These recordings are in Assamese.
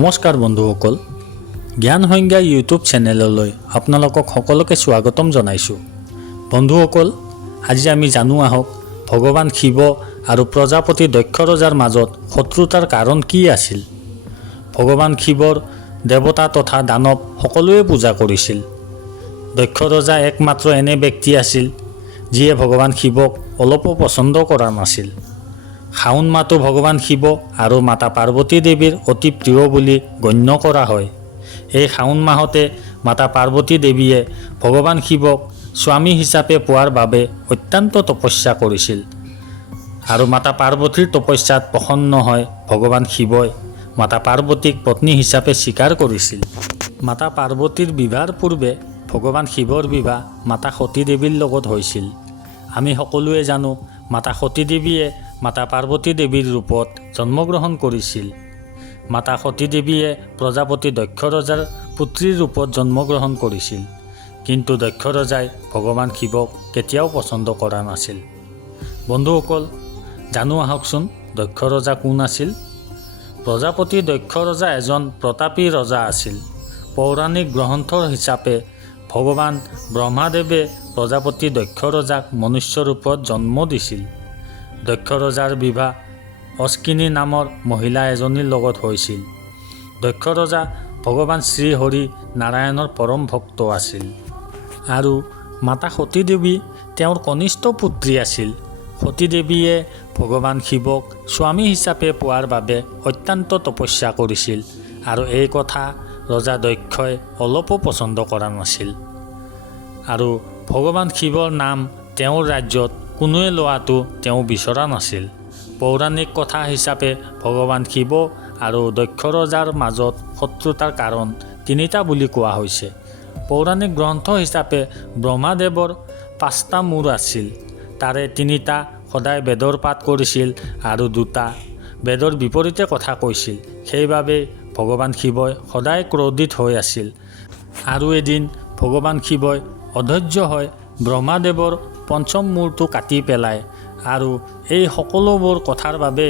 নমস্কাৰ বন্ধুসকল, জ্ঞান সংজ্ঞা ইউটিউব চেনেললৈ আপোনালোকক সকলোকে স্বাগতম জনাইছোঁ। বন্ধুসকল, আজি আমি জানো আহক ভগৱান শিৱ আৰু প্ৰজাপতি দক্ষ ৰজাৰ মাজত শত্ৰুতাৰ কাৰণ কি আছিল। ভগৱান শিৱৰ দেৱতা তথা দানৱ সকলোৱে পূজা কৰিছিল। দক্ষ ৰজা একমাত্ৰ এনে ব্যক্তি আছিল যিয়ে ভগৱান শিৱক অলপো পচন্দ কৰা নাছিল। শাওণ মাহটো ভগৱান শিৱ আৰু মাতা পাৰ্বতী দেৱীৰ অতি প্ৰিয় বুলি গণ্য কৰা হয়। এই শাওণ মাহতে মাতা পাৰ্বতী দেৱীয়ে ভগৱান শিৱক স্বামী হিচাপে পোৱাৰ বাবে অত্যন্ত তপস্যা কৰিছিল আৰু মাতা পাৰ্বতীৰ তপস্যাত প্ৰসন্ন হৈ ভগৱান শিৱই মাতা পাৰ্বতীক পত্নী হিচাপে স্বীকাৰ কৰিছিল। মাতা পাৰ্বতীৰ বিবাহৰ পূৰ্বে ভগৱান শিৱৰ বিবাহ মাতা সতী দেৱীৰ লগত হৈছিল। আমি সকলোৱে জানো মাতা সতী দেৱীয়ে মাতা পাৰ্বতী দেৱীৰ ৰূপত জন্মগ্ৰহণ কৰিছিল। মাতা সতী দেৱীয়ে প্ৰজাপতি দক্ষ ৰজাৰ পুত্ৰীৰ ৰূপত জন্মগ্ৰহণ কৰিছিল, কিন্তু দক্ষ ৰজাই ভগৱান শিৱক কেতিয়াও পচন্দ কৰা নাছিল। বন্ধুসকল, জানো আহকচোন দক্ষ ৰজা কোন আছিল। প্ৰজাপতি দক্ষ ৰজা এজন প্ৰতাপী ৰজা আছিল। পৌৰাণিক গ্ৰন্থ হিচাপে ভগৱান ব্ৰহ্মাদেৱে প্ৰজাপতি দক্ষ ৰজাক মনুষ্য ৰূপত জন্ম দিছিল। দক্ষ ৰজাৰ বিবাহ অস্কিনী নামৰ মহিলা এজনীৰ লগত হৈছিল। দক্ষ ৰজা ভগৱান শ্ৰী হৰি নাৰায়ণৰ পৰম ভক্ত আছিল আৰু মাতা সতী দেৱী তেওঁৰ কনিষ্ঠ পুত্ৰী আছিল। সতী দেৱীয়ে ভগৱান শিৱক স্বামী হিচাপে পোৱাৰ বাবে অত্যন্ত তপস্যা কৰিছিল আৰু এই কথা ৰজা দক্ষই অলপো পচন্দ কৰা নাছিল আৰু ভগৱান শিৱৰ নাম তেওঁৰ ৰাজ্যত কোনোৱে লোৱাটো তেওঁ বিচৰা নাছিল। পৌৰাণিক কথা হিচাপে ভগৱান শিৱ আৰু দক্ষ ৰজাৰ মাজত শত্ৰুতাৰ কাৰণ তিনিটা বুলি কোৱা হৈছে। পৌৰাণিক গ্ৰন্থ হিচাপে ব্ৰহ্মাদেৱৰ 5টা মূৰ আছিল। তাৰে 3টা সদায় বেদৰ পাঠ কৰিছিল আৰু 2টা বেদৰ বিপৰীতে কথা কৈছিল। সেইবাবে ভগৱান শিৱই সদায় ক্ৰোধিত হৈ আছিল আৰু এদিন ভগৱান শিৱই অধৈৰ্য হৈ ব্ৰহ্মাদেৱৰ 5ম মূৰটো কাটি পেলায় আৰু এই সকলোবোৰ কথাৰ বাবে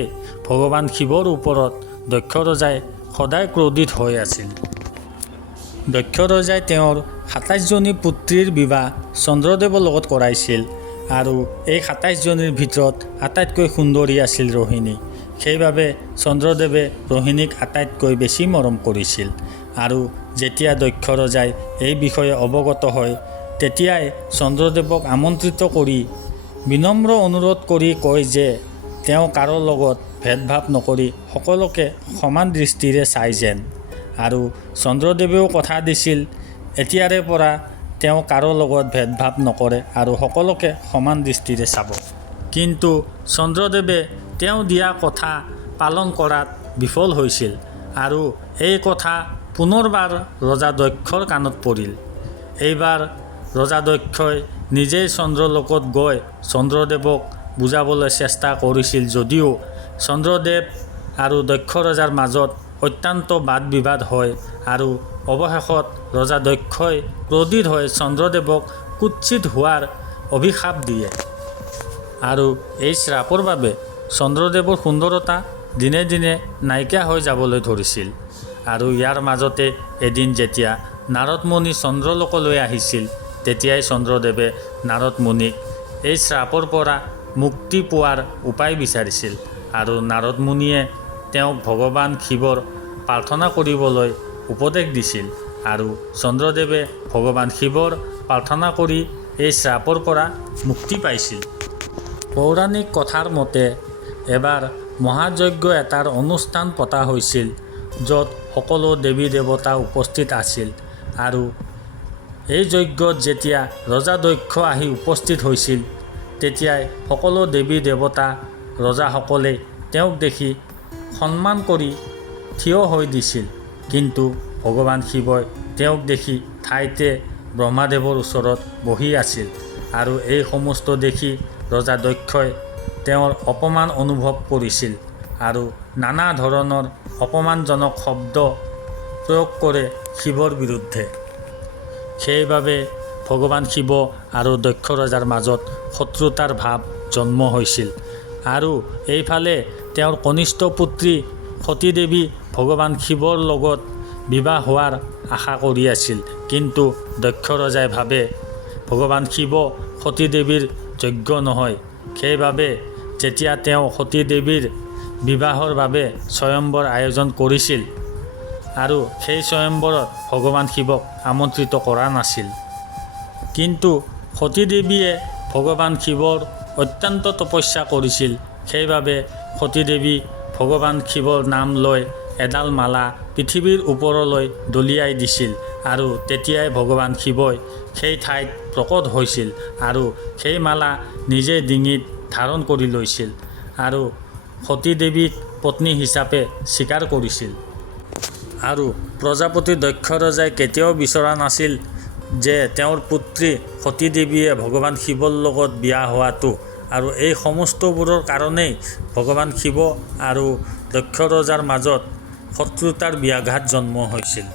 ভগৱান শিৱৰ ওপৰত দক্ষ ৰজাই সদায় ক্ৰোধিত হৈ আছিল। দক্ষ ৰজাই তেওঁৰ 27জনী পুত্ৰীৰ বিবাহ চন্দ্ৰদেৱৰ লগত কৰাইছিল আৰু এই 27জনীৰ ভিতৰত আটাইতকৈ সুন্দৰী আছিল ৰোহিণী। সেইবাবে চন্দ্ৰদেৱে ৰোহিণীক আটাইতকৈ বেছি মৰম কৰিছিল আৰু যেতিয়া দক্ষ ৰজাই এই বিষয়ে অৱগত হয় তেতিয়াই চন্দ্ৰদেৱক আমন্ত্ৰিত কৰি বিনম্ৰ অনুৰোধ কৰি কয় যে তেওঁ কাৰো লগত ভেদভাৱ নকৰি সকলোকে সমান দৃষ্টিৰে চাই যেন, আৰু চন্দ্ৰদেৱেও কথা দিছিল এতিয়াৰে পৰা তেওঁ কাৰো লগত ভেদভাৱ নকৰে আৰু সকলোকে সমান দৃষ্টিৰে চাব। কিন্তু চন্দ্ৰদেৱে তেওঁ দিয়া কথা পালন কৰাত বিফল হৈছিল আৰু এই কথা পুনৰবাৰ ৰজা দক্ষৰ কাণত পৰিল। এইবাৰ ৰজা দক্ষই নিজেই চন্দ্ৰলোকত গৈ চন্দ্ৰদেৱক বুজাবলৈ চেষ্টা কৰিছিল, যদিও চন্দ্ৰদেৱ আৰু দক্ষ ৰজাৰ মাজত অত্যন্ত বাদ বিবাদ হয় আৰু অৱশেষত ৰজা দক্ষই ক্ৰোধিত হৈ চন্দ্ৰদেৱক কুৎসিত হোৱাৰ অভিশাপ দিয়ে আৰু এই শ্ৰাপৰ বাবে চন্দ্ৰদেৱৰ সুন্দৰতা দিনে দিনে নাইকিয়া হৈ যাবলৈ ধৰিছিল। আৰু ইয়াৰ মাজতে এদিন যেতিয়া নাৰদ মুনি চন্দ্ৰলোকলৈ আহিছিল তেতিয়াই চন্দ্ৰদেৱে নাৰদ মুনিক এই শ্ৰাপৰ পৰা মুক্তি পোৱাৰ উপায় বিচাৰিছিল আৰু নাৰদ মুনিয়ে তেওঁক ভগৱান শিৱৰ প্ৰাৰ্থনা কৰিবলৈ উপদেশ দিছিল আৰু চন্দ্ৰদেৱে ভগৱান শিৱৰ প্ৰাৰ্থনা কৰি এই শ্ৰাপৰ পৰা মুক্তি পাইছিল। পৌৰাণিক কথাৰ মতে এবাৰ মহাযজ্ঞ এটাৰ অনুষ্ঠান পতা হৈছিল য'ত সকলো দেৱী দেৱতা উপস্থিত আছিল আৰু এই যজ্ঞত যেতিয়া ৰজা দক্ষ আহি উপস্থিত হৈছিল তেতিয়াই সকলো দেৱী দেৱতা ৰজাসকলে তেওঁক দেখি সন্মান কৰি থিয় হৈ দিছিল, কিন্তু ভগৱান শিৱই তেওঁক দেখি ঠাইতে ব্ৰহ্মাদেৱৰ ওচৰত বহি আছিল আৰু এই সমস্ত দেখি ৰজা দক্ষই তেওঁৰ অপমান অনুভৱ কৰিছিল আৰু নানা ধৰণৰ অপমানজনক শব্দ প্ৰয়োগ কৰে শিৱৰ বিৰুদ্ধে। সেইবাবে ভগৱান শিৱ আৰু দক্ষ ৰজাৰ মাজত শত্ৰুতাৰ ভাৱ জন্ম হৈছিল আৰু এইফালে তেওঁৰ কনিষ্ঠ পুত্ৰী সতী দেৱী ভগৱান শিৱৰ লগত বিবাহ হোৱাৰ আশা কৰি আছিল, কিন্তু দক্ষ ৰজাই ভাবে ভগৱান শিৱ সতী দেৱীৰ যোগ্য নহয়। সেইবাবে যেতিয়া তেওঁ সতী দেৱীৰ বিবাহৰ বাবে স্বয়ম্বৰ আয়োজন কৰিছিল আৰু সেই স্বয়ম্বৰত ভগৱান শিৱক আমন্ত্ৰিত কৰা নাছিল। কিন্তু সতী দেৱীয়ে ভগৱান শিৱৰ অত্যন্ত তপস্যা কৰিছিল। সেইবাবে সতী দেৱী ভগৱান শিৱৰ নাম লৈ এডাল মালা পৃথিৱীৰ ওপৰলৈ দলিয়াই দিছিল আৰু তেতিয়াই ভগৱান শিৱই সেই ঠাইত প্ৰকট হৈছিল আৰু সেই মালা নিজে ডিঙিত ধাৰণ কৰি লৈছিল আৰু সতী দেৱীক পত্নী হিচাপে স্বীকাৰ কৰিছিল। আৰু প্ৰজাপতি দক্ষ ৰজাই কেতিয়াও বিচৰা নাছিল যে তেওঁৰ পুত্ৰী সতী দেৱীয়ে ভগৱান শিৱৰ লগত বিয়া হোৱাটো, আৰু এই সমস্তবোৰৰ কাৰণেই ভগৱান শিৱ আৰু দক্ষ ৰজাৰ মাজত শত্ৰুতাৰ ব্যাঘাত জন্ম হৈছিল।